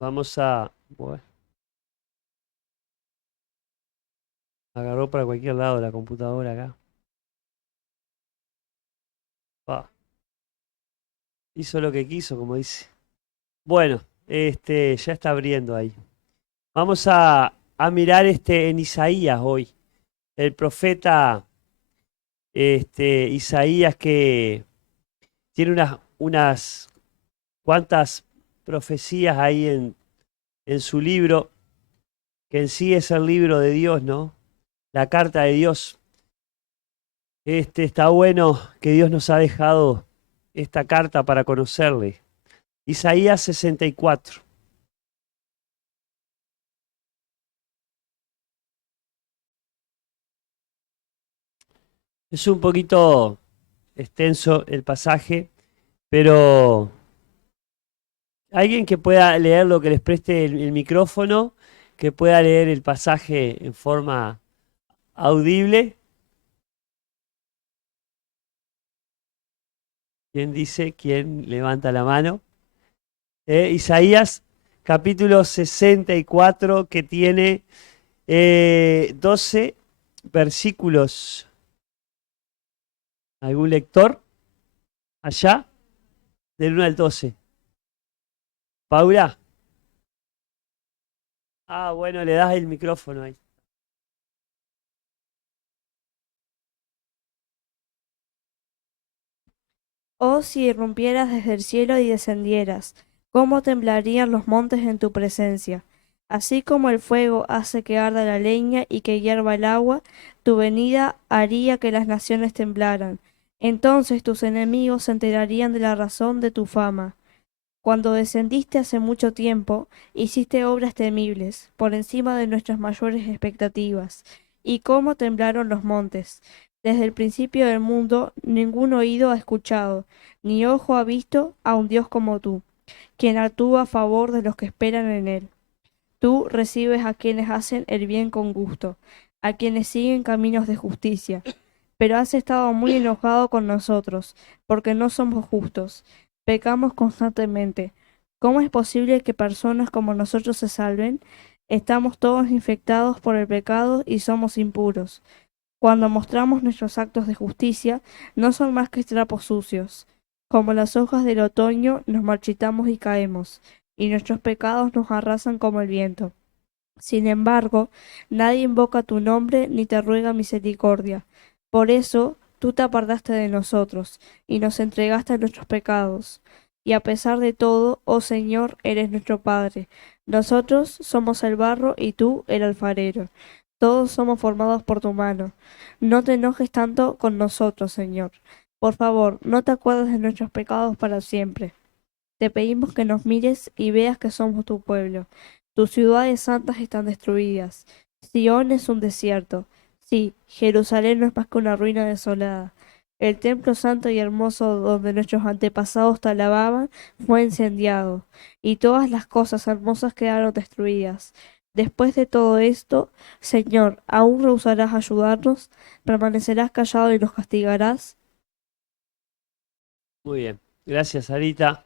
Vamos a... Bueno, agarró para cualquier lado la computadora acá. Pa, hizo lo que quiso, como dice. Bueno, ya está abriendo ahí. Vamos a mirar en Isaías hoy. El profeta Isaías que tiene unas cuantas profecías ahí en su libro, que en sí es el libro de Dios, ¿no? La carta de Dios. Está bueno que Dios nos ha dejado esta carta para conocerle. Isaías 64. Es un poquito extenso el pasaje, pero alguien que pueda leerlo, que les preste el micrófono, que pueda leer el pasaje en forma audible. ¿Quién dice? ¿Quién levanta la mano? Isaías capítulo 64 que tiene 12 versículos. ¿Algún lector allá? Del 1 al 12. Paula. Ah, bueno, le das el micrófono ahí. Oh, si irrumpieras desde el cielo y descendieras, cómo temblarían los montes en tu presencia. Así como el fuego hace que arda la leña y que hierva el agua, tu venida haría que las naciones temblaran. Entonces tus enemigos se enterarían de la razón de tu fama. Cuando descendiste hace mucho tiempo, hiciste obras temibles, por encima de nuestras mayores expectativas. ¿Y cómo temblaron los montes? Desde el principio del mundo, ningún oído ha escuchado, ni ojo ha visto a un Dios como tú, quien actúa a favor de los que esperan en él. Tú recibes a quienes hacen el bien con gusto, a quienes siguen caminos de justicia. Pero has estado muy enojado con nosotros, porque no somos justos. Pecamos constantemente. ¿Cómo es posible que personas como nosotros se salven? Estamos todos infectados por el pecado y somos impuros. Cuando mostramos nuestros actos de justicia, no son más que trapos sucios. Como las hojas del otoño, nos marchitamos y caemos, y nuestros pecados nos arrasan como el viento. Sin embargo, nadie invoca tu nombre ni te ruega misericordia. Por eso tú te apartaste de nosotros y nos entregaste a nuestros pecados. Y a pesar de todo, oh Señor, eres nuestro Padre. Nosotros somos el barro y tú el alfarero. Todos somos formados por tu mano. No te enojes tanto con nosotros, Señor. Por favor, no te acuerdes de nuestros pecados para siempre. Te pedimos que nos mires y veas que somos tu pueblo. Tus ciudades santas están destruidas. Sión es un desierto. Sí, Jerusalén no es más que una ruina desolada. El templo santo y hermoso donde nuestros antepasados te alababan fue incendiado, y todas las cosas hermosas quedaron destruidas. Después de todo esto, Señor, ¿aún rehusarás ayudarnos? ¿Permanecerás callado y nos castigarás? Muy bien. Gracias, Sarita.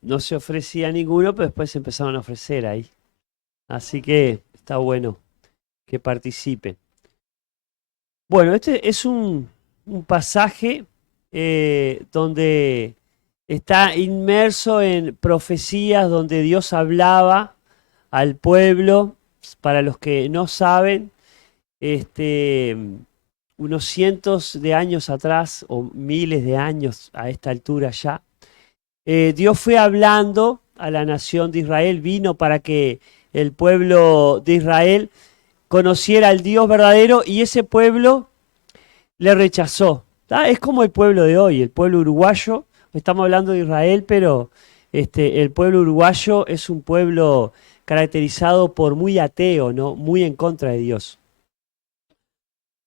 No se ofrecía ninguno, pero después se empezaron a ofrecer ahí. Así que está bueno que participen. Bueno, este es un pasaje donde está inmerso en profecías donde Dios hablaba al pueblo. Para los que no saben, este, unos cientos de años atrás o miles de años a esta altura ya, Dios fue hablando a la nación de Israel, vino para que el pueblo de Israel conociera al Dios verdadero y ese pueblo le rechazó. ¿Tá? Es como el pueblo de hoy, el pueblo uruguayo. Estamos hablando de Israel, pero el pueblo uruguayo es un pueblo caracterizado por muy ateo, ¿no? Muy en contra de Dios.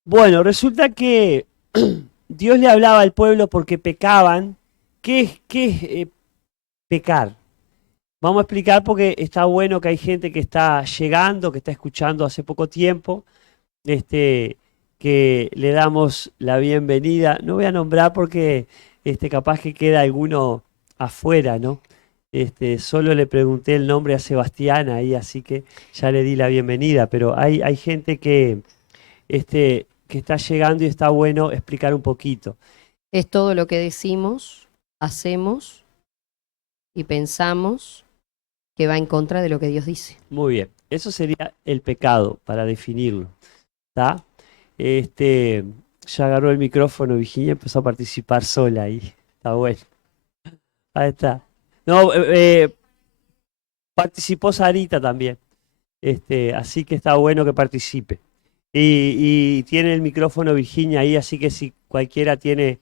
Bueno, resulta que Dios le hablaba al pueblo porque pecaban. ¿Qué es pecar? Vamos a explicar porque está bueno que hay gente que está llegando, que está escuchando hace poco tiempo, este, que le damos la bienvenida. No voy a nombrar porque capaz que queda alguno afuera, ¿no? Solo le pregunté el nombre a Sebastián ahí, así que ya le di la bienvenida, pero hay gente que está llegando y está bueno explicar un poquito. Es todo lo que decimos, hacemos y pensamos que va en contra de lo que Dios dice. Muy bien, eso sería el pecado para definirlo, ¿está? Este, ya agarró el micrófono Virginia, empezó a participar sola ahí, está bueno. Ahí está. No, participó Sarita también, así que está bueno que participe. Y tiene el micrófono Virginia ahí, así que si cualquiera tiene...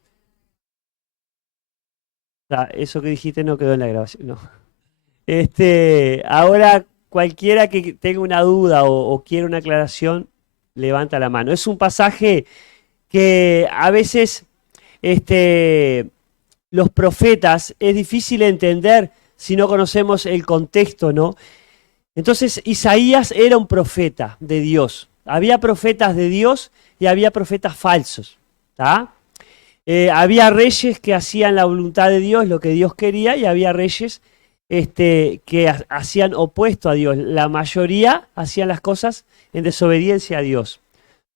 eso que dijiste no quedó en la grabación, no. Ahora cualquiera que tenga una duda o quiera una aclaración, levanta la mano. Es un pasaje que a veces los profetas es difícil entender si no conocemos el contexto, ¿no? Entonces Isaías era un profeta de Dios. Había profetas de Dios y había profetas falsos, ¿tá? Había reyes que hacían la voluntad de Dios, lo que Dios quería, y había reyes que hacían opuesto a Dios. La mayoría hacían las cosas en desobediencia a Dios.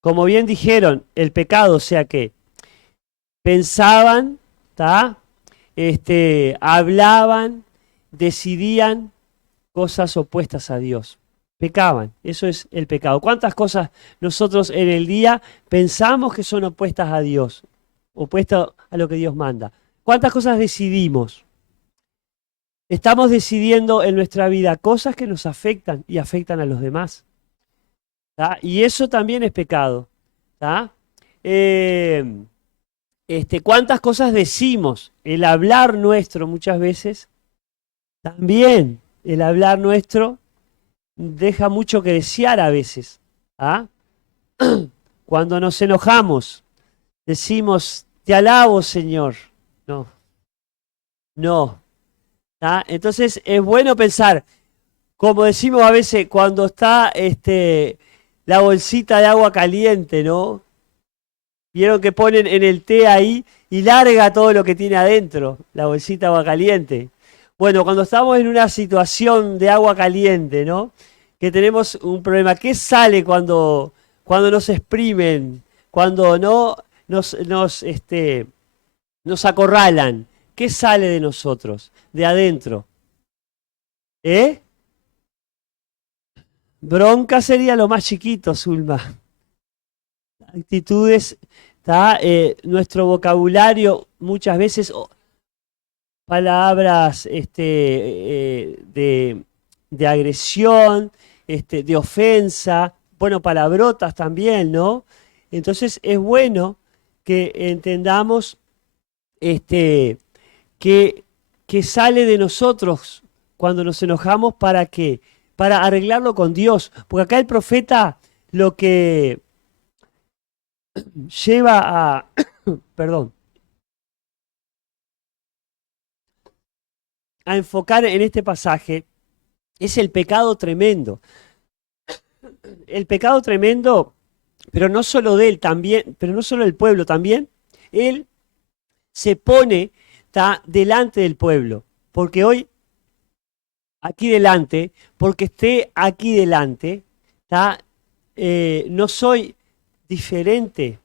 Como bien dijeron, el pecado, o sea que pensaban, ¿tá? Hablaban, decidían cosas opuestas a Dios. Pecaban, eso es el pecado. ¿Cuántas cosas nosotros en el día pensamos que son opuestas a Dios? Opuestas a lo que Dios manda. ¿Cuántas cosas decidimos? Estamos decidiendo en nuestra vida cosas que nos afectan y afectan a los demás, ¿tá? Y eso también es pecado, ¿tá? ¿Cuántas cosas decimos? El hablar nuestro muchas veces, también el hablar nuestro deja mucho que desear a veces, ¿ah? Cuando nos enojamos, decimos, te alabo, Señor. No, no. ¿Ah? Entonces es bueno pensar, como decimos a veces, cuando está la bolsita de agua caliente, ¿no? Vieron que ponen en el té ahí y larga todo lo que tiene adentro, la bolsita de agua caliente. Bueno, cuando estamos en una situación de agua caliente, ¿no? Que tenemos un problema, ¿qué sale cuando nos exprimen, cuando no nos acorralan? ¿Qué sale de nosotros, de adentro? ¿Eh? Bronca sería lo más chiquito, Zulma. Actitudes, ¿tá? Nuestro vocabulario muchas veces, palabras de agresión, de ofensa, bueno, palabrotas también, ¿no? Entonces es bueno que entendamos que, que sale de nosotros cuando nos enojamos para qué, para arreglarlo con Dios. Porque acá el profeta lo que lleva a, perdón, a enfocar en este pasaje es el pecado tremendo. El pecado tremendo, pero no solo de él, también, pero no solo del pueblo, también él se pone, está delante del pueblo, porque hoy aquí delante, porque esté aquí delante, está, no soy diferente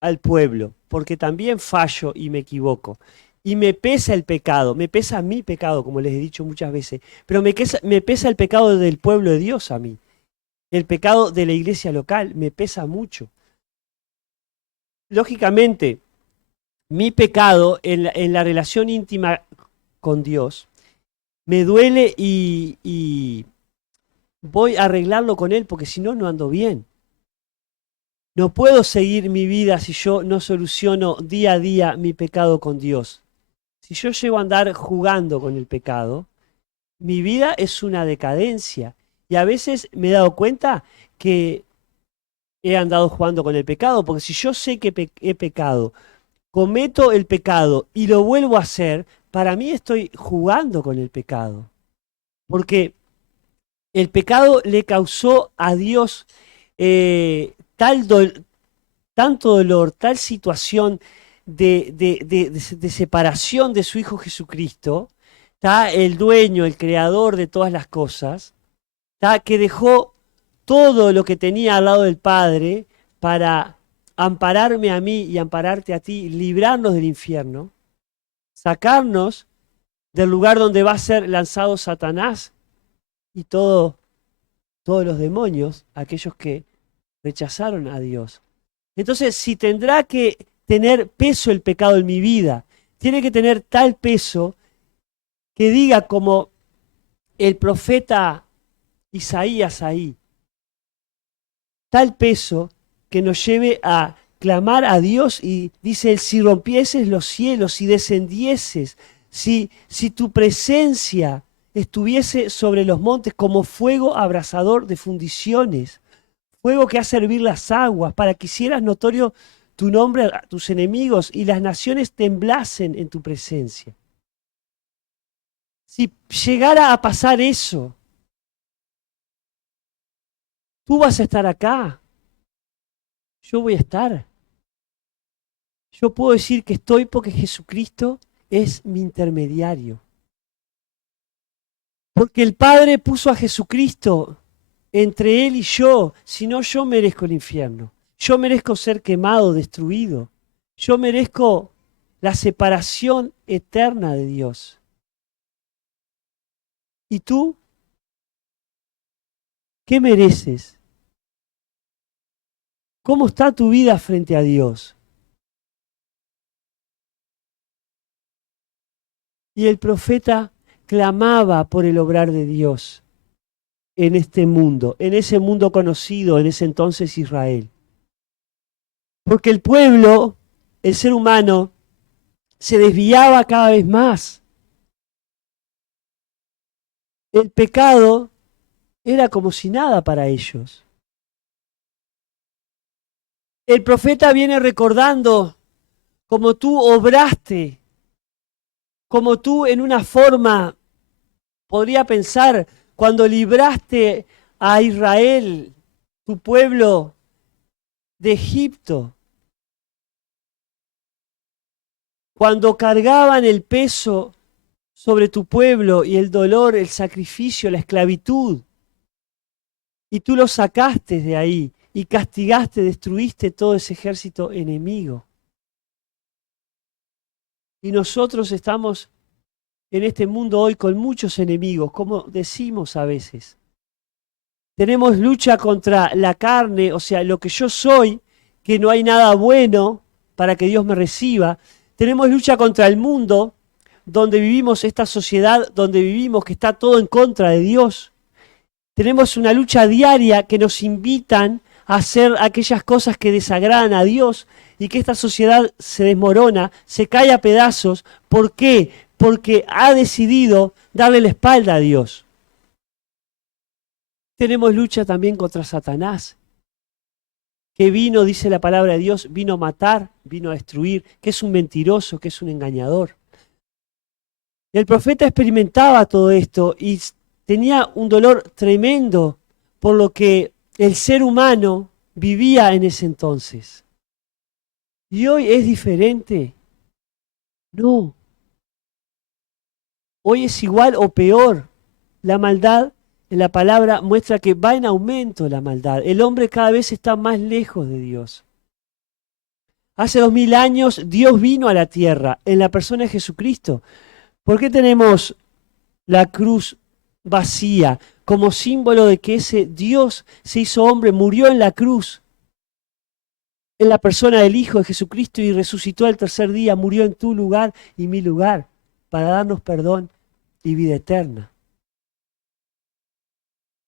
al pueblo, porque también fallo y me equivoco. Y me pesa el pecado, me pesa mi pecado, como les he dicho muchas veces, pero me pesa el pecado del pueblo de Dios a mí. El pecado de la iglesia local me pesa mucho. Lógicamente, mi pecado en la relación íntima con Dios me duele y voy a arreglarlo con Él porque si no, no ando bien. No puedo seguir mi vida si yo no soluciono día a día mi pecado con Dios. Si yo llego a andar jugando con el pecado, mi vida es una decadencia. Y a veces me he dado cuenta que he andado jugando con el pecado, porque si yo sé que he pecado, cometo el pecado y lo vuelvo a hacer, para mí estoy jugando con el pecado. Porque el pecado le causó a Dios tanto dolor, tal situación de separación de su Hijo Jesucristo, está el dueño, el creador de todas las cosas, está que dejó todo lo que tenía al lado del Padre para ampararme a mí y ampararte a ti, librarnos del infierno, sacarnos del lugar donde va a ser lanzado Satanás y todos los demonios, aquellos que rechazaron a Dios. Entonces, si tendrá que tener peso el pecado en mi vida, tiene que tener tal peso que diga como el profeta Isaías ahí, tal peso que nos lleve a clamar a Dios y dice, si rompieses los cielos, si descendieses, si tu presencia estuviese sobre los montes como fuego abrasador de fundiciones, fuego que hace hervir las aguas, para que hicieras notorio tu nombre a tus enemigos y las naciones temblasen en tu presencia. Si llegara a pasar eso, tú vas a estar acá, yo voy a estar. Yo puedo decir que estoy porque Jesucristo es mi intermediario. Porque el Padre puso a Jesucristo entre Él y yo, si no yo merezco el infierno. Yo merezco ser quemado, destruido. Yo merezco la separación eterna de Dios. ¿Y tú? ¿Qué mereces? ¿Cómo está tu vida frente a Dios? Y el profeta clamaba por el obrar de Dios en este mundo, en ese mundo conocido en ese entonces Israel. Porque el pueblo, el ser humano, se desviaba cada vez más. El pecado era como si nada para ellos. El profeta viene recordando cómo tú obraste, como tú en una forma, podría pensar, cuando libraste a Israel, tu pueblo, de Egipto, cuando cargaban el peso sobre tu pueblo y el dolor, el sacrificio, la esclavitud, y tú los sacaste de ahí y castigaste, destruiste todo ese ejército enemigo. Y nosotros estamos en este mundo hoy con muchos enemigos, como decimos a veces. Tenemos lucha contra la carne, o sea, lo que yo soy, que no hay nada bueno para que Dios me reciba. Tenemos lucha contra el mundo, donde vivimos, esta sociedad donde vivimos, que está todo en contra de Dios. Tenemos una lucha diaria que nos invitan a hacer aquellas cosas que desagradan a Dios y que esta sociedad se desmorona, se cae a pedazos. ¿Por qué? Porque ha decidido darle la espalda a Dios. Tenemos lucha también contra Satanás, que vino, dice la palabra de Dios, vino a matar, vino a destruir, que es un mentiroso, que es un engañador. El profeta experimentaba todo esto y tenía un dolor tremendo por lo que el ser humano vivía en ese entonces. ¿Y hoy es diferente? No. Hoy es igual o peor. La maldad, en la palabra, muestra que va en aumento la maldad. El hombre cada vez está más lejos de Dios. Hace 2000 años Dios vino a la tierra en la persona de Jesucristo. ¿Por qué tenemos la cruz vacía como símbolo de que ese Dios se hizo hombre, murió en la cruz, en la persona del Hijo de Jesucristo y resucitó al tercer día, murió en tu lugar y mi lugar para darnos perdón y vida eterna?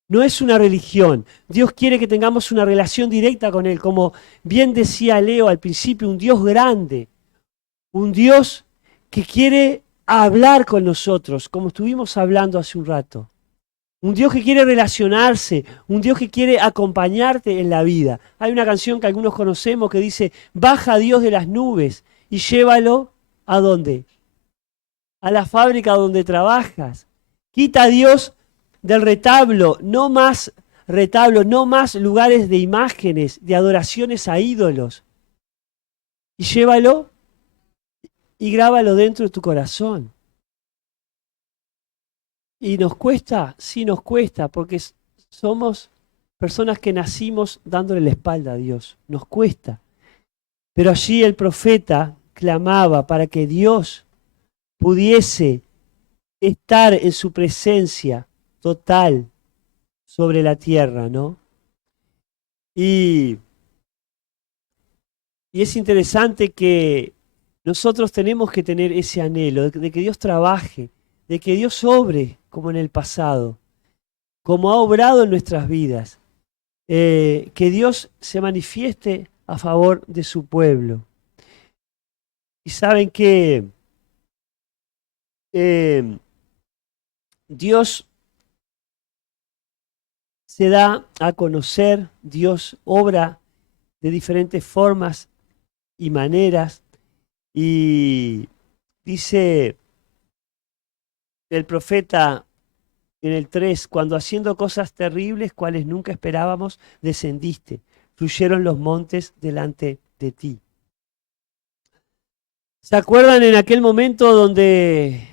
No es una religión. Dios quiere que tengamos una relación directa con Él, como bien decía Leo al principio, un Dios grande, un Dios que quiere hablar con nosotros, como estuvimos hablando hace un rato. Un Dios que quiere relacionarse, un Dios que quiere acompañarte en la vida. Hay una canción que algunos conocemos que dice, baja Dios de las nubes y llévalo ¿a dónde? A la fábrica donde trabajas. Quita a Dios del retablo, no más retablos, no más lugares de imágenes, de adoraciones a ídolos. Y llévalo y grábalo dentro de tu corazón. ¿Y nos cuesta? Sí, nos cuesta, porque somos personas que nacimos dándole la espalda a Dios. Nos cuesta. Pero allí el profeta clamaba para que Dios pudiese estar en su presencia total sobre la tierra, ¿no? Y es interesante que nosotros tenemos que tener ese anhelo de que Dios trabaje, de que Dios obre como en el pasado, como ha obrado en nuestras vidas, que Dios se manifieste a favor de su pueblo. Y saben que Dios se da a conocer, Dios obra de diferentes formas y maneras, y dice el profeta en el 3, cuando haciendo cosas terribles, cuales nunca esperábamos, descendiste, fluyeron los montes delante de ti. ¿Se acuerdan en aquel momento donde,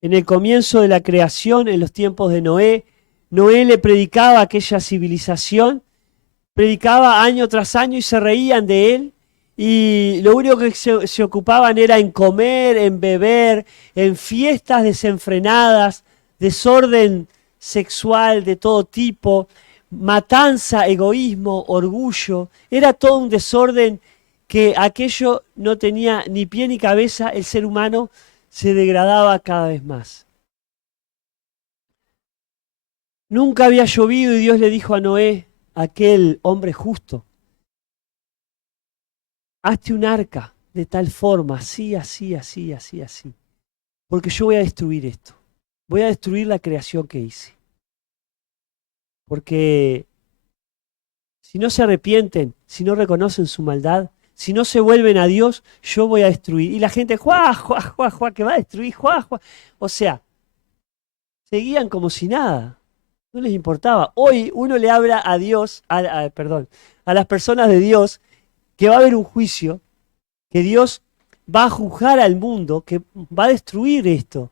en el comienzo de la creación, en los tiempos de Noé, Noé le predicaba a aquella civilización, predicaba año tras año y se reían de él? Y lo único que se ocupaban era en comer, en beber, en fiestas desenfrenadas, desorden sexual de todo tipo, matanza, egoísmo, orgullo. Era todo un desorden que aquello no tenía ni pie ni cabeza, el ser humano se degradaba cada vez más. Nunca había llovido y Dios le dijo a Noé, aquel hombre justo, hazte un arca de tal forma, así, así, así, así, así, porque yo voy a destruir esto. Voy a destruir la creación que hice. Porque si no se arrepienten, si no reconocen su maldad, si no se vuelven a Dios, yo voy a destruir. Y la gente, ¡juá, juá, juá, juá! Que va a destruir, ¡juá, juá! O sea, seguían como si nada. No les importaba. Hoy uno le habla a Dios, a las personas de Dios, que va a haber un juicio, que Dios va a juzgar al mundo, que va a destruir esto.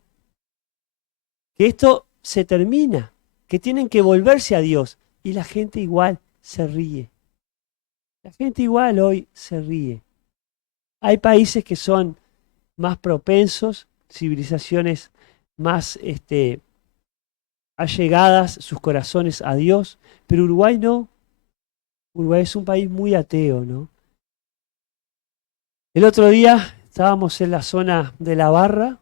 Que esto se termina, que tienen que volverse a Dios. Y la gente igual se ríe. La gente igual hoy se ríe. Hay países que son más propensos, civilizaciones más allegadas sus corazones a Dios, pero Uruguay no. Uruguay es un país muy ateo, ¿no? El otro día estábamos en la zona de la Barra,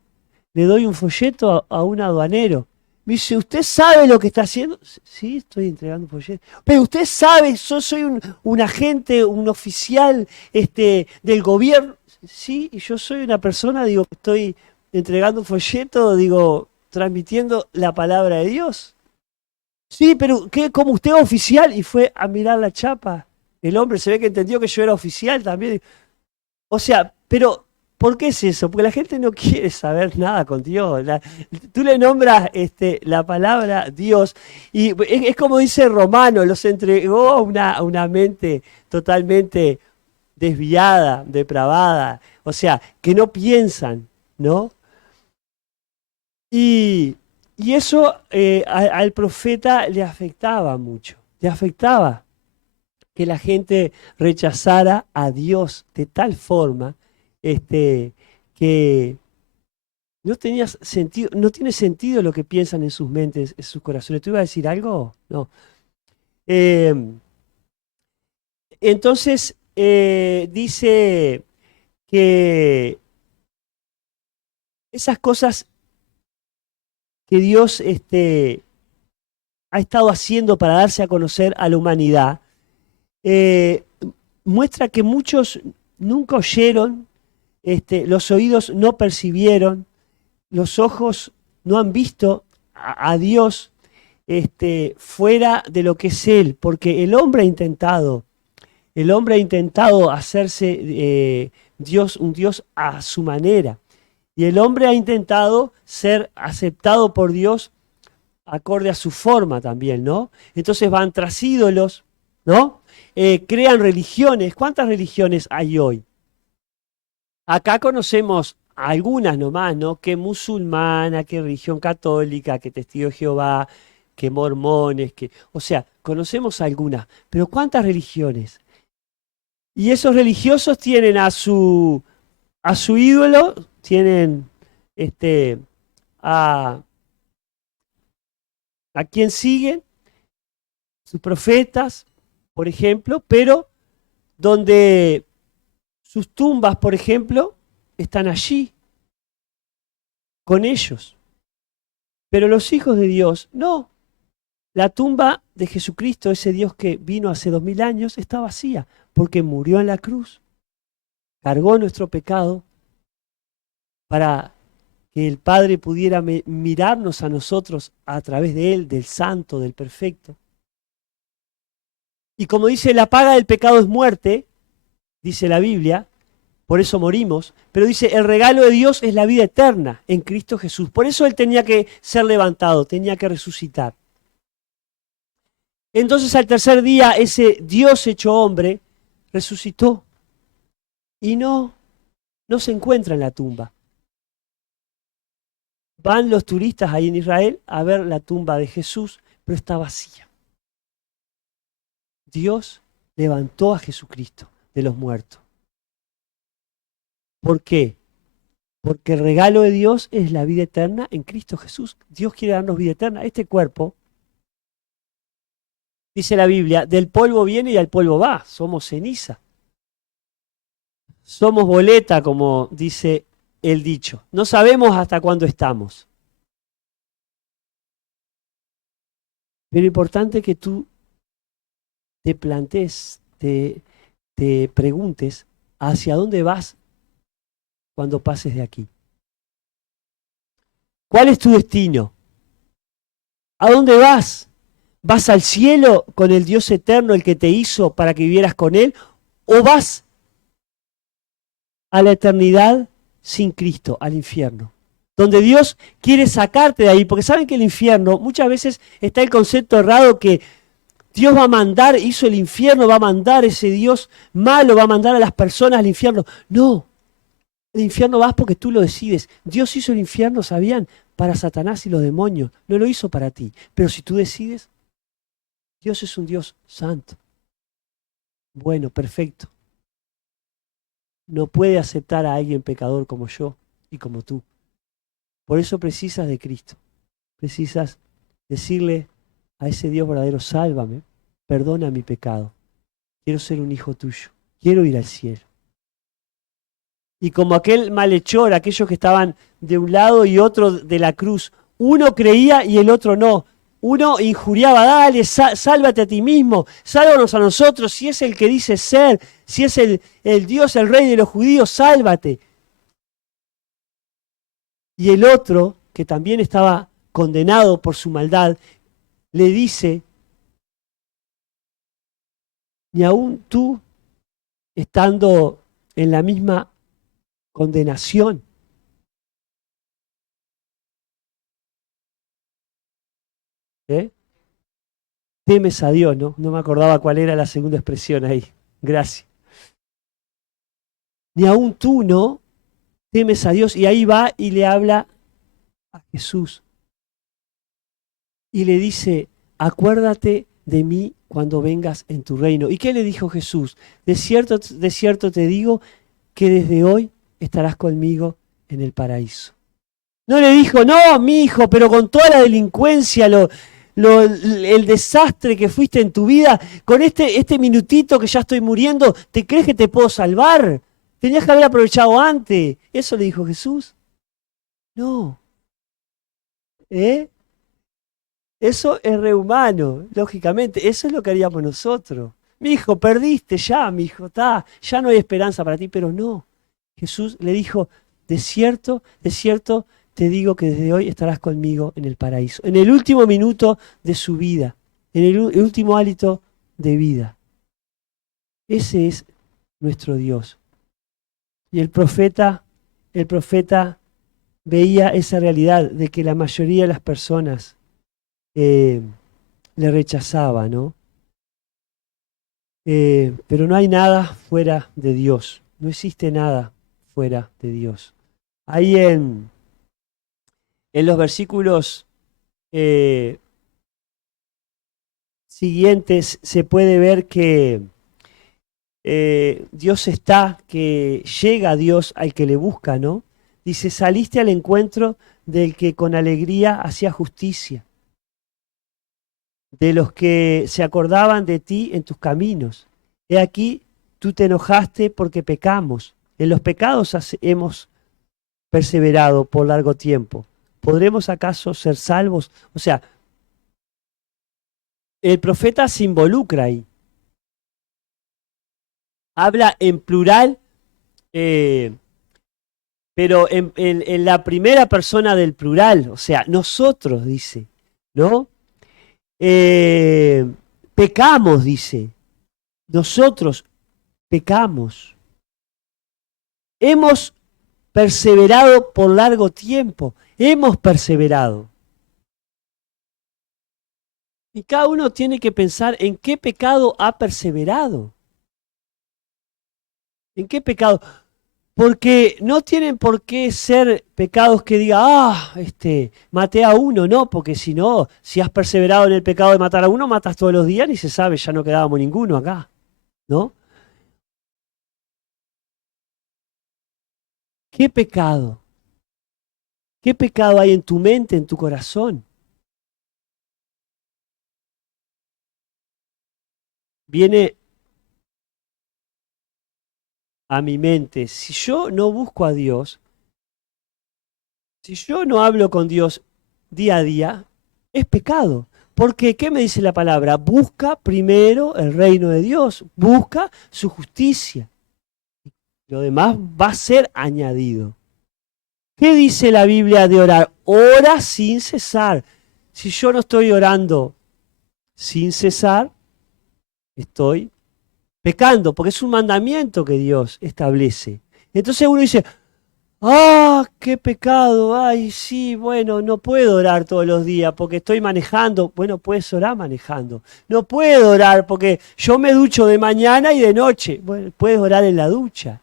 le doy un folleto a un aduanero. Me dice, ¿usted sabe lo que está haciendo? Sí, estoy entregando folletos. Pero usted sabe, yo soy un agente, un oficial del gobierno. Sí, y yo soy una persona, digo, que estoy entregando un folleto, digo, transmitiendo la palabra de Dios. Sí, pero ¿qué? ¿Como usted es oficial? Y fue a mirar la chapa. El hombre se ve que entendió que yo era oficial también. O sea, pero ¿por qué es eso? Porque la gente no quiere saber nada con Dios. Tú le nombras la palabra Dios y es como dice Romano, los entregó a una mente totalmente desviada, depravada, o sea, que no piensan, ¿no? Y eso al profeta le afectaba mucho, le afectaba que la gente rechazara a Dios de tal forma que no tenía sentido, no tiene sentido lo que piensan en sus mentes, en sus corazones. ¿Tú ibas a decir algo? No. Entonces dice que esas cosas que Dios ha estado haciendo para darse a conocer a la humanidad, muestra que muchos nunca oyeron, los oídos no percibieron, los ojos no han visto a Dios fuera de lo que es Él, porque el hombre ha intentado hacerse Dios, un Dios a su manera, y el hombre ha intentado ser aceptado por Dios acorde a su forma también, ¿no? Entonces van tras ídolos, ¿no? Crean religiones. ¿Cuántas religiones hay hoy? Acá conocemos algunas nomás, ¿no? Que musulmana, que religión católica, que testigo de Jehová, que mormones, o sea, conocemos algunas, pero ¿cuántas religiones? Y esos religiosos tienen a su ídolo, tienen este, a, a quien siguen, sus profetas, por ejemplo, pero donde sus tumbas, por ejemplo, están allí, con ellos. Pero los hijos de Dios, no. La tumba de Jesucristo, ese Dios que vino hace 2000 años, está vacía, porque murió en la cruz, cargó nuestro pecado para que el Padre pudiera mirarnos a nosotros a través de Él, del Santo, del Perfecto. Y como dice, la paga del pecado es muerte, dice la Biblia, por eso morimos, pero dice, el regalo de Dios es la vida eterna en Cristo Jesús. Por eso Él tenía que ser levantado, tenía que resucitar. Entonces al tercer día ese Dios hecho hombre resucitó y no se encuentra en la tumba. Van los turistas ahí en Israel a ver la tumba de Jesús, pero está vacía. Dios levantó a Jesucristo de los muertos. ¿Por qué? Porque el regalo de Dios es la vida eterna en Cristo Jesús. Dios quiere darnos vida eterna. Este cuerpo, dice la Biblia, del polvo viene y al polvo va. Somos ceniza. Somos boleta, como dice el dicho. No sabemos hasta cuándo estamos. Pero importante que tú te plantees, te preguntes hacia dónde vas cuando pases de aquí. ¿Cuál es tu destino? ¿A dónde vas? ¿Vas al cielo con el Dios eterno, el que te hizo para que vivieras con Él? ¿O vas a la eternidad sin Cristo, al infierno? Donde Dios quiere sacarte de ahí, porque saben que el infierno, muchas veces está el concepto errado que Dios va a mandar, hizo el infierno, va a mandar ese Dios malo, va a mandar a las personas al infierno. No, el infierno vas porque tú lo decides. Dios hizo el infierno, ¿sabían? Para Satanás y los demonios. No lo hizo para ti. Pero si tú decides, Dios es un Dios santo. Bueno, perfecto. No puede aceptar a alguien pecador como yo y como tú. Por eso precisas de Cristo. Precisas decirle a ese Dios verdadero, sálvame, perdona mi pecado. Quiero ser un hijo tuyo. Quiero ir al cielo. Y como aquel malhechor, aquellos que estaban de un lado y otro de la cruz, uno creía y el otro no. Uno injuriaba, dale, sálvate a ti mismo, sálvanos a nosotros, si es el que dice ser, si es el Dios, el Rey de los judíos, sálvate. Y el otro, que también estaba condenado por su maldad, le dice, ni aun tú, estando en la misma condenación, temes a Dios, ¿no? No me acordaba cuál era la segunda expresión ahí. Gracias. Ni aun tú, ¿no? Temes a Dios. Y ahí va y le habla a Jesús. Y le dice, acuérdate de mí cuando vengas en tu reino. ¿Y qué le dijo Jesús? De cierto te digo que desde hoy estarás conmigo en el paraíso. No le dijo, no, mi hijo, pero con toda la delincuencia, el desastre que fuiste en tu vida, con este minutito que ya estoy muriendo, ¿te crees que te puedo salvar? Tenías que haber aprovechado antes. ¿Eso le dijo Jesús? No. Eso es rehumano, lógicamente. Eso es lo que haríamos nosotros. Mi hijo, perdiste ya, mi hijo, ya no hay esperanza para ti, pero no. Jesús le dijo, de cierto, te digo que desde hoy estarás conmigo en el paraíso. En el último minuto de su vida, en el último hálito de vida. Ese es nuestro Dios. Y el profeta veía esa realidad de que la mayoría de las personas le rechazaba, ¿no? Pero no hay nada fuera de Dios. No existe nada fuera de Dios. Ahí en los versículos siguientes se puede ver que Dios está, que llega a Dios al que le busca, ¿no? Dice, saliste al encuentro del que con alegría hacía justicia, de los que se acordaban de ti en tus caminos. He aquí, tú te enojaste porque pecamos. En los pecados hemos perseverado por largo tiempo. ¿Podremos acaso ser salvos? O sea, el profeta se involucra ahí. Habla en plural, eh, pero en la primera persona del plural. O sea, nosotros, dice, ¿no? Pecamos, dice. Nosotros pecamos. Hemos perseverado por largo tiempo. Hemos perseverado. Y cada uno tiene que pensar en qué pecado ha perseverado. ¿En qué pecado? Porque no tienen por qué ser pecados que diga, maté a uno, no, porque si no, si has perseverado en el pecado de matar a uno, matas todos los días y se sabe, ya no quedábamos ninguno acá, ¿no? ¿Qué pecado? ¿Qué pecado hay en tu mente, en tu corazón? Viene a mi mente, si yo no busco a Dios, si yo no hablo con Dios día a día, es pecado. Porque, ¿qué me dice la palabra? Busca primero el reino de Dios, busca su justicia. Lo demás va a ser añadido. ¿Qué dice la Biblia de orar? Ora sin cesar. Si yo no estoy orando sin cesar, estoy pecando, porque es un mandamiento que Dios establece. Entonces uno dice, ¡ah, qué pecado! Ay, sí, bueno, no puedo orar todos los días porque estoy manejando. Bueno, puedes orar manejando. No puedo orar porque yo me ducho de mañana y de noche. Bueno, puedes orar en la ducha.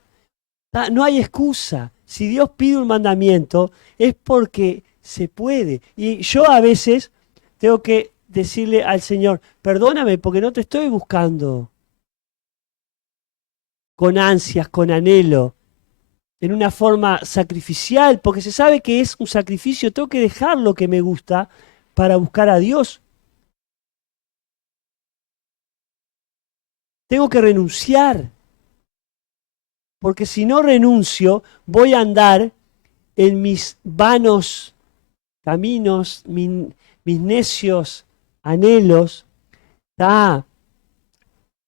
No hay excusa. Si Dios pide un mandamiento, es porque se puede. Y yo a veces tengo que decirle al Señor, perdóname porque no te estoy buscando con ansias, con anhelo, en una forma sacrificial, porque se sabe que es un sacrificio, tengo que dejar lo que me gusta para buscar a Dios. Tengo que renunciar, porque si no renuncio, voy a andar en mis vanos caminos, mis necios anhelos,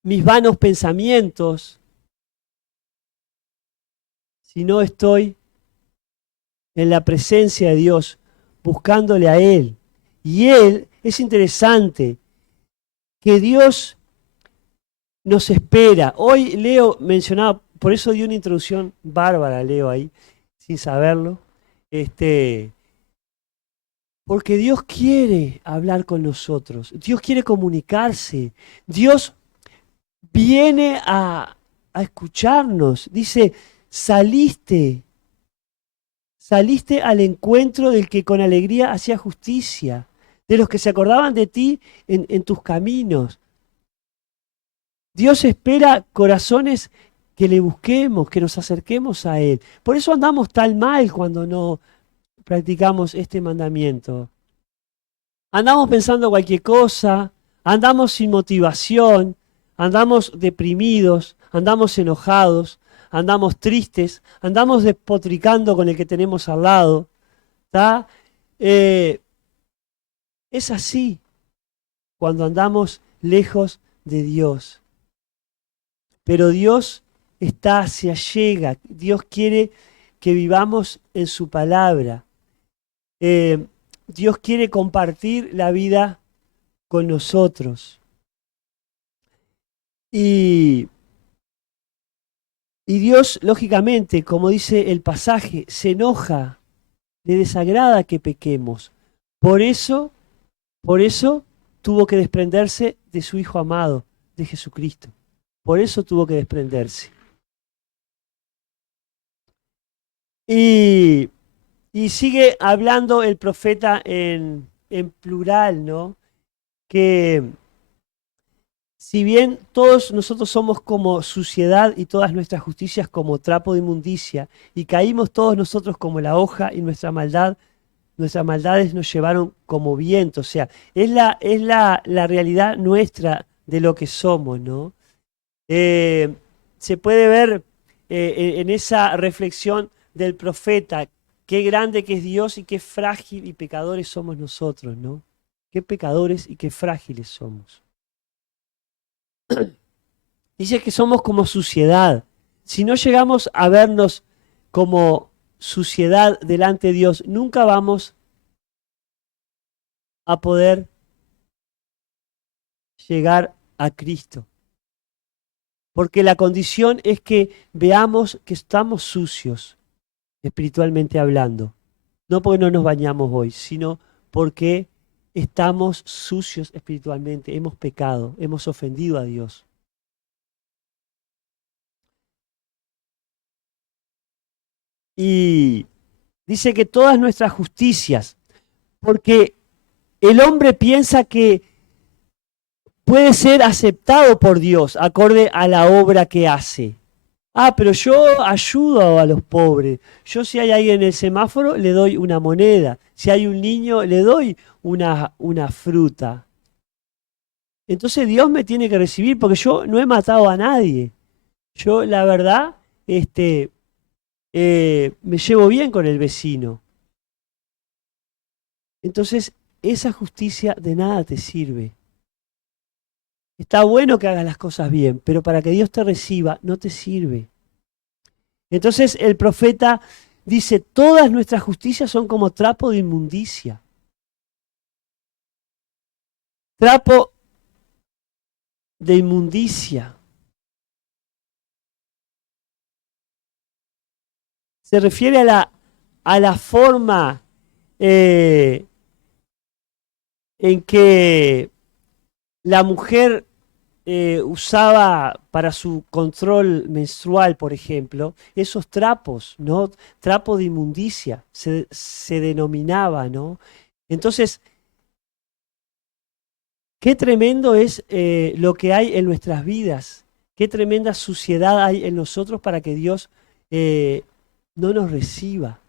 mis vanos pensamientos, si no estoy en la presencia de Dios, buscándole a Él. Y Él, es interesante que Dios nos espera. Hoy Leo mencionaba, por eso dio una introducción bárbara, Leo ahí, sin saberlo. Porque Dios quiere hablar con nosotros, Dios quiere comunicarse, Dios viene a escucharnos. Dice, saliste al encuentro del que con alegría hacía justicia, de los que se acordaban de ti en tus caminos. Dios espera corazones que le busquemos, que nos acerquemos a Él. Por eso andamos tan mal cuando no practicamos este mandamiento. Andamos pensando cualquier cosa, andamos sin motivación, andamos deprimidos, andamos enojados, andamos tristes, andamos despotricando con el que tenemos al lado. ¿Tá? Es así cuando andamos lejos de Dios. Pero Dios se allega, Dios quiere que vivamos en su palabra. Dios quiere compartir la vida con nosotros. Y Dios, lógicamente, como dice el pasaje, se enoja, le desagrada que pequemos. Por eso tuvo que desprenderse de su Hijo amado, de Jesucristo. Por eso tuvo que desprenderse. Y, y sigue hablando el profeta en plural, ¿no? Que si bien todos nosotros somos como suciedad y todas nuestras justicias como trapo de inmundicia, y caímos todos nosotros como la hoja y nuestras maldades nos llevaron como viento, o sea, es la realidad nuestra de lo que somos, ¿no? Eh, Se puede ver en esa reflexión del profeta, qué grande que es Dios y qué frágil y pecadores somos nosotros, ¿no? Qué pecadores y qué frágiles somos. Dice que somos como suciedad. Si no llegamos a vernos como suciedad delante de Dios, nunca vamos a poder llegar a Cristo. Porque la condición es que veamos que estamos sucios, espiritualmente hablando. No porque no nos bañamos hoy, sino porque estamos sucios espiritualmente, hemos pecado, hemos ofendido a Dios. Y dice que todas nuestras justicias, porque el hombre piensa que puede ser aceptado por Dios acorde a la obra que hace. Ah, pero yo ayudo a los pobres. Yo si hay alguien en el semáforo, le doy una moneda. Si hay un niño, le doy una fruta. Entonces Dios me tiene que recibir porque yo no he matado a nadie. Yo, la verdad, me llevo bien con el vecino. Entonces, esa justicia de nada te sirve. Está bueno que hagas las cosas bien, pero para que Dios te reciba no te sirve. Entonces el profeta dice, todas nuestras justicias son como trapo de inmundicia. Trapo de inmundicia. Se refiere a la forma en que la mujer usaba para su control menstrual, por ejemplo, esos trapos, ¿no? Trapo de inmundicia, se denominaba, ¿no? Entonces, qué tremendo es lo que hay en nuestras vidas, qué tremenda suciedad hay en nosotros para que Dios eh, no nos reciba,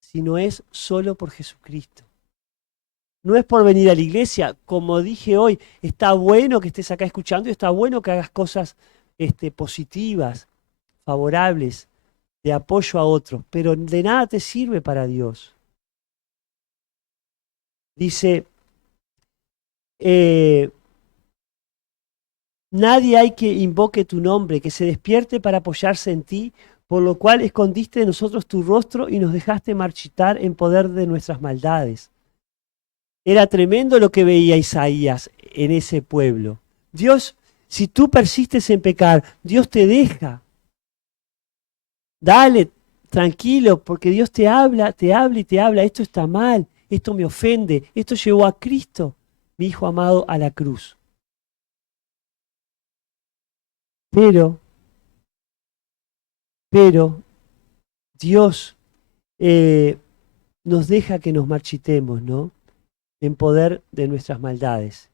sino es solo por Jesucristo. No es por venir a la iglesia, como dije hoy, está bueno que estés acá escuchando y está bueno que hagas cosas positivas, favorables, de apoyo a otros, pero de nada te sirve para Dios. Dice, eh, nadie hay que invoque tu nombre, que se despierte para apoyarse en ti, por lo cual escondiste de nosotros tu rostro y nos dejaste marchitar en poder de nuestras maldades. Era tremendo lo que veía Isaías en ese pueblo. Dios, si tú persistes en pecar, Dios te deja. Dale, tranquilo, porque Dios te habla y te habla. Esto está mal, esto me ofende, esto llevó a Cristo, mi Hijo amado, a la cruz. Pero, pero, Dios nos deja que nos marchitemos, ¿no? En poder de nuestras maldades.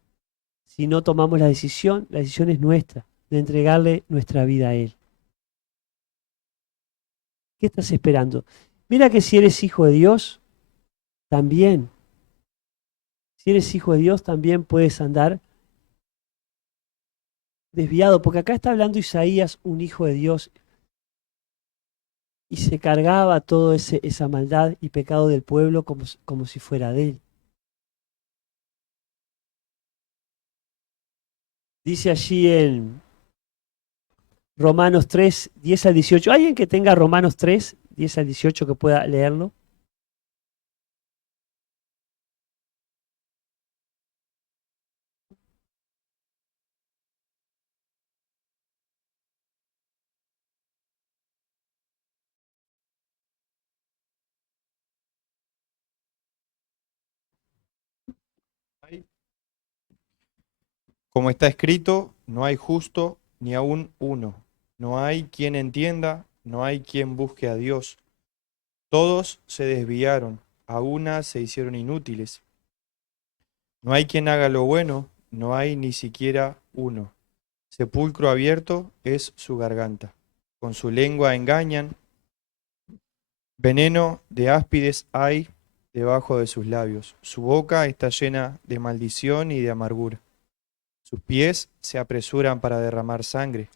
Si no tomamos la decisión es nuestra, de entregarle nuestra vida a Él. ¿Qué estás esperando? Mira que si eres hijo de Dios, también, si eres hijo de Dios, también puedes andar desviado, porque acá está hablando Isaías, un hijo de Dios, y se cargaba toda esa maldad y pecado del pueblo como si fuera de él. Dice allí en Romanos 3, 10 al 18. ¿Alguien que tenga Romanos 3, 10 al 18 que pueda leerlo? Como está escrito, no hay justo ni aun uno. No hay quien entienda, no hay quien busque a Dios. Todos se desviaron, a una se hicieron inútiles. No hay quien haga lo bueno, no hay ni siquiera uno. Sepulcro abierto es su garganta. Con su lengua engañan. Veneno de áspides hay debajo de sus labios. Su boca está llena de maldición y de amargura. Sus pies se apresuran para derramar sangre.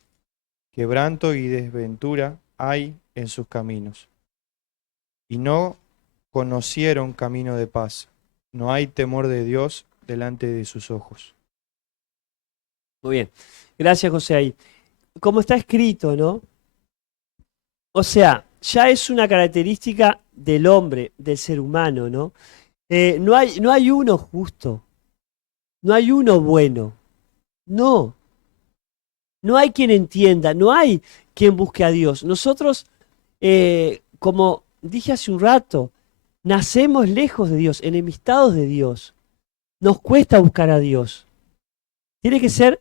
Quebranto y desventura hay en sus caminos. Y no conocieron camino de paz. No hay temor de Dios delante de sus ojos. Muy bien. Gracias, José. Ahí. Como está escrito, ¿no? O sea, ya es una característica del hombre, del ser humano, ¿no? No hay uno justo, no hay uno bueno, no. No hay quien entienda, no hay quien busque a Dios. Nosotros, como dije hace un rato, nacemos lejos de Dios, enemistados de Dios. Nos cuesta buscar a Dios. Tiene que ser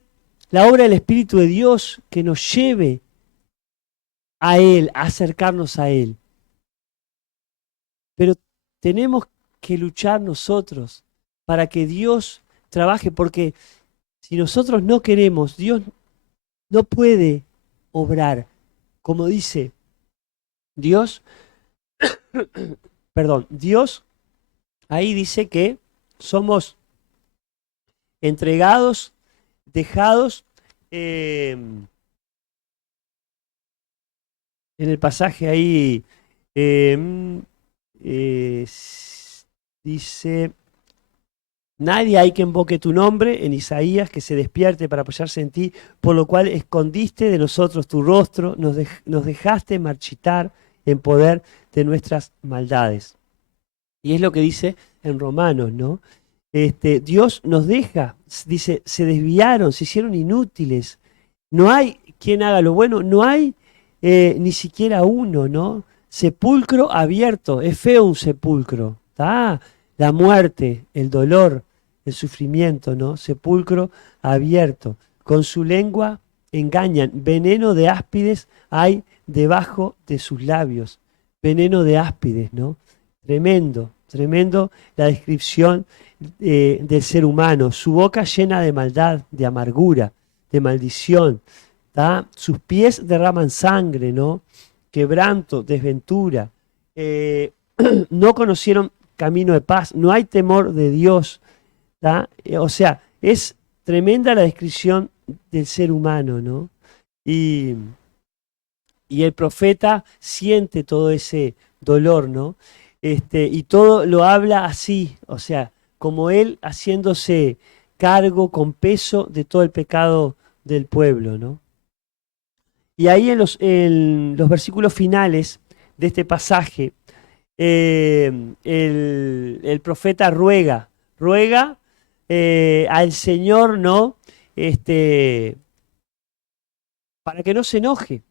la obra del Espíritu de Dios que nos lleve a Él, a acercarnos a Él. Pero tenemos que luchar nosotros para que Dios trabaje, porque si nosotros no queremos, Dios no puede obrar. Como dice Dios, perdón, Dios ahí dice que somos entregados, dejados, en el pasaje ahí dice, nadie hay que invoque tu nombre, en Isaías, que se despierte para apoyarse en ti, por lo cual escondiste de nosotros tu rostro, nos dejaste marchitar en poder de nuestras maldades. Y es lo que dice en Romanos, ¿no? Dios nos deja, dice, se desviaron, se hicieron inútiles. No hay quien haga lo bueno, no hay ni siquiera uno, ¿no? Sepulcro abierto, es feo un sepulcro, ¿tá? La muerte, el dolor, el sufrimiento, ¿no? Sepulcro abierto. Con su lengua engañan, veneno de áspides hay debajo de sus labios. Veneno de áspides, ¿no? Tremendo, tremendo la descripción del ser humano. Su boca llena de maldad, de amargura, de maldición. ¿Tá? Sus pies derraman sangre, ¿no? Quebranto, desventura. No conocieron camino de paz. No hay temor de Dios. ¿Tá? O sea, es tremenda la descripción del ser humano, ¿no? Y el profeta siente todo ese dolor, ¿no? Y todo lo habla así, o sea, como él haciéndose cargo con peso de todo el pecado del pueblo, ¿no? Y ahí en los versículos finales de este pasaje, el profeta ruega al Señor, ¿no? Para que no se enoje,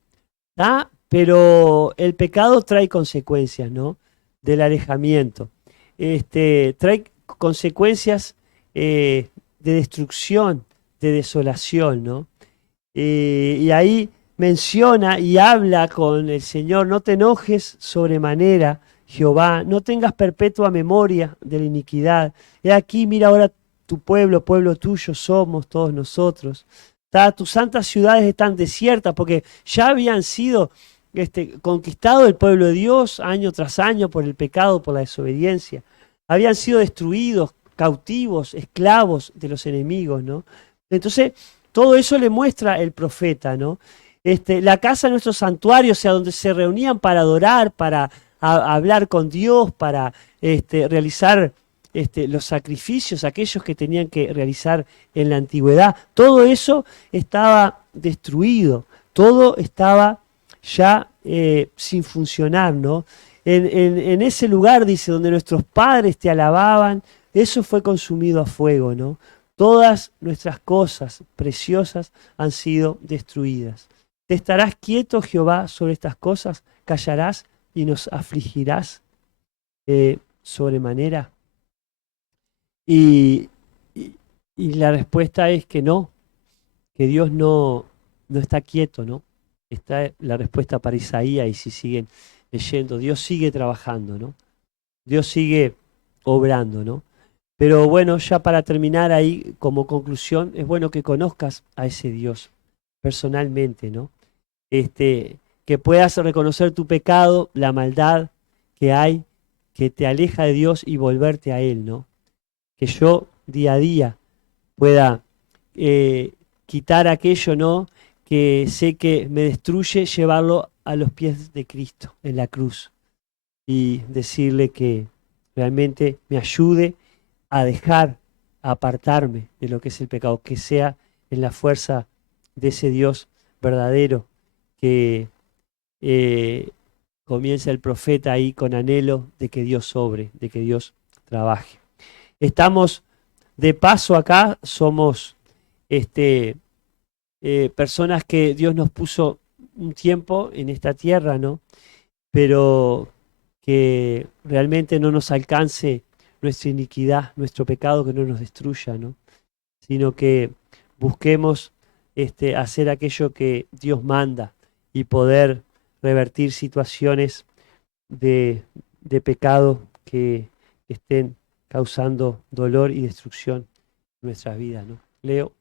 ¿tá? Pero el pecado trae consecuencias, ¿no? Del alejamiento. Trae consecuencias de destrucción, de desolación, ¿no? Y ahí menciona y habla con el Señor, no te enojes sobremanera, Jehová, no tengas perpetua memoria de la iniquidad. He aquí, mira ahora tu pueblo, pueblo tuyo somos todos nosotros. Tus santas ciudades están desiertas porque ya habían sido conquistado el pueblo de Dios año tras año por el pecado, por la desobediencia. Habían sido destruidos, cautivos, esclavos de los enemigos, ¿no? Entonces, todo eso le muestra el profeta, ¿no? La casa de nuestro santuario, o sea, donde se reunían para adorar, para hablar con Dios, para realizar los sacrificios, aquellos que tenían que realizar en la antigüedad, todo eso estaba destruido, todo estaba ya sin funcionar, ¿no? En ese lugar, dice, donde nuestros padres te alababan, eso fue consumido a fuego, ¿no? Todas nuestras cosas preciosas han sido destruidas. ¿Te estarás quieto, Jehová, sobre estas cosas? ¿Callarás y nos afligirás sobremanera? Y la respuesta es que no, que Dios no está quieto, ¿no? Está la respuesta para Isaías, y si siguen leyendo, Dios sigue trabajando, ¿no? Dios sigue obrando, ¿no? Pero bueno, ya para terminar ahí, como conclusión, es bueno que conozcas a ese Dios personalmente, ¿no? Que puedas reconocer tu pecado, la maldad que hay, que te aleja de Dios y volverte a Él, ¿no? Que yo día a día pueda quitar aquello, ¿no? Que sé que me destruye, llevarlo a los pies de Cristo en la cruz y decirle que realmente me ayude a dejar, a apartarme de lo que es el pecado, que sea en la fuerza de ese Dios verdadero que comienza el profeta ahí con anhelo de que Dios obre, de que Dios trabaje. Estamos de paso acá, somos personas que Dios nos puso un tiempo en esta tierra, ¿no? Pero que realmente no nos alcance nuestra iniquidad, nuestro pecado, que no nos destruya, ¿no? Sino que busquemos hacer aquello que Dios manda y poder revertir situaciones de pecado que estén causando dolor y destrucción en nuestras vidas, ¿no? Leo.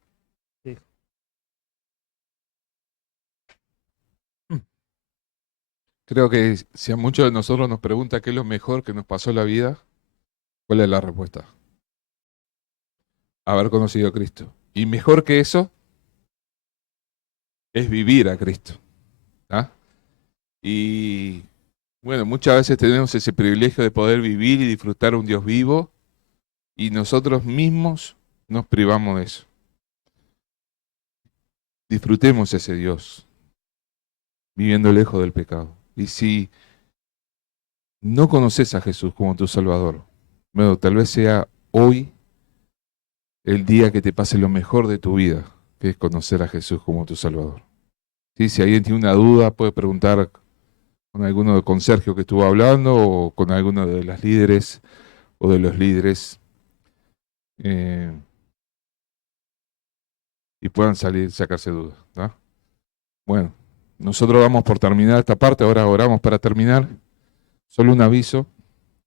Creo que si a muchos de nosotros nos pregunta qué es lo mejor que nos pasó en la vida, ¿cuál es la respuesta? Haber conocido a Cristo. Y mejor que eso es vivir a Cristo. ¿Ah? Y bueno, muchas veces tenemos ese privilegio de poder vivir y disfrutar un Dios vivo y nosotros mismos nos privamos de eso. Disfrutemos ese Dios, viviendo lejos del pecado. Y si no conoces a Jesús como tu Salvador, bueno, tal vez sea hoy el día que te pase lo mejor de tu vida, que es conocer a Jesús como tu Salvador. ¿Sí? Si alguien tiene una duda, puede preguntar con alguno con Sergio que estuvo hablando o con alguno de las líderes o de los líderes y puedan sacarse dudas. ¿No? Bueno, nosotros vamos por terminar esta parte, ahora oramos para terminar. Solo un aviso,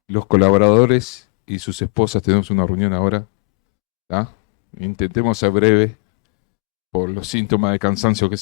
los colaboradores y sus esposas tenemos una reunión ahora. ¿Tá? Intentemos ser breve por los síntomas de cansancio que